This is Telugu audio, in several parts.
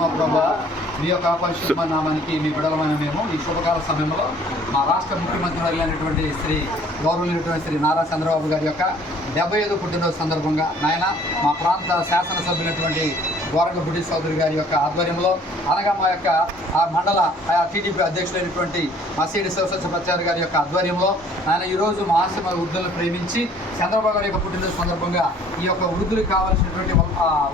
మా ప్రభా, మీ యొక్క పరిశుద్ధ నామానికి మీ బిడలమైన మేము ఈ శుభకాల సమయంలో మా రాష్ట్ర ముఖ్యమంత్రి వర్యులైనటువంటి గౌరవమైనటువంటి శ్రీ నారా చంద్రబాబు గారి యొక్క 75వ పుట్టినరోజు సందర్భంగా నాయన మా ప్రాంత శాసనసభ్యులైనటువంటి గోరగ బుడ్డి చౌదరి గారి యొక్క ఆధ్వర్యంలో అనగా మా యొక్క ఆ మండల టీడీపీ అధ్యక్షులైనటువంటి మసీడి శివసత్యప్రచారి గారి యొక్క ఆధ్వర్యంలో ఆయన ఈరోజు మా ఆశ్రమ వృద్ధులను ప్రేమించి చంద్రబాబు గారి యొక్క పుట్టినరోజు సందర్భంగా ఈ యొక్క వృద్ధులకు కావాల్సినటువంటి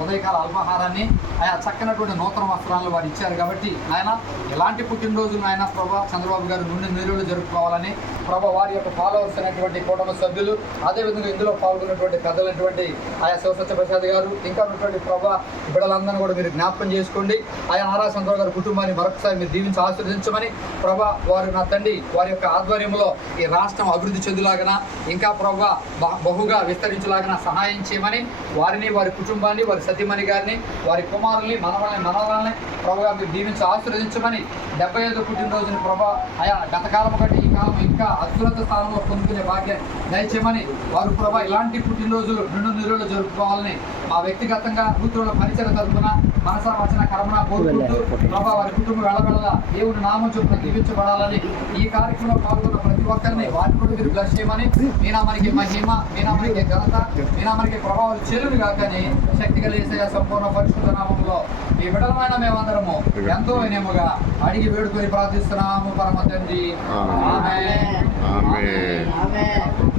ఉదయకాల అల్పాహారాన్ని ఆయన చక్కనటువంటి నూతన వస్త్రాలను వారు ఇచ్చారు కాబట్టి ఆయన ఎలాంటి పుట్టినరోజు ఆయన ప్రభా చంద్రబాబు గారు నుండి నిరులు జరుపుకోవాలని ప్రభా వారి యొక్క ఫాలోవర్స్ అయినటువంటి కుటుంబ సభ్యులు అదేవిధంగా ఇందులో పాల్గొన్నటువంటి పెద్దలైనటువంటి ఆయా శివసత్యప్రసాద్ గారు ఇంకా ఉన్నటువంటి ప్రభా బిడ్డలందరినీ కూడా మీరు జ్ఞాపకం చేసుకోండి ఆయా నారా చంద్రబాబు గారి కుటుంబాన్ని మరొకసారి మీరు దీవించి ఆశీర్వదించమని ప్రభా వారు నా తండ్రి వారి యొక్క ఆధ్వర్యంలో ఈ రాష్ట్రం అభివృద్ధి చెందులాగన ఇంకా ప్రభా బహుగా విస్తరించేలాగా సహాయం చేయమని వారిని వారి కుటుంబాన్ని వారి సతీమణి గారిని వారి కుమారుల్ని మనవరాలని ప్రభాగా మీరు దీవించి ఆశీర్వదించమని 75వ పుట్టినరోజుని ప్రభా ఆయా గతకాలం కంటే ఈ కాలం ఇంకా అత్యున్నత స్థానంలో పొందుకునే భాగ్యాన్ని దయచేయమని వారు ప్రభా ఇలాంటి పుట్టినరోజులు నిరులు జరుపుకోవాలని మా వ్యక్తిగతంగా కూతురుల పరిచయ తరపున మనసా వచన కర్మణ కోరుకుంటూ ప్రభా వారి కుటుంబం వెళ్ళబెళ్ళ దేవుని నామం చొప్పున దీవించబడాలని ఈ కార్యక్రమంలో పాల్గొన్న ప్రతి ఒక్కరిని వారిని కూడా మీరు బ్లెస్ చేయమని మీ నామానికి మహిమ మీ నామానికి ఘనత మీ నామానికి ప్రభావాలు చెల్లును కాకని శక్తి కలిగే సంపూర్ణ పరిశుద్ధ నామంలో ఈ బిడ్డలమైన మేమందరము ఎంతో వినయముగా అడిగి వేడుకొని ప్రార్థిస్తున్నాము పరమ తండ్రి. ఆమేన్.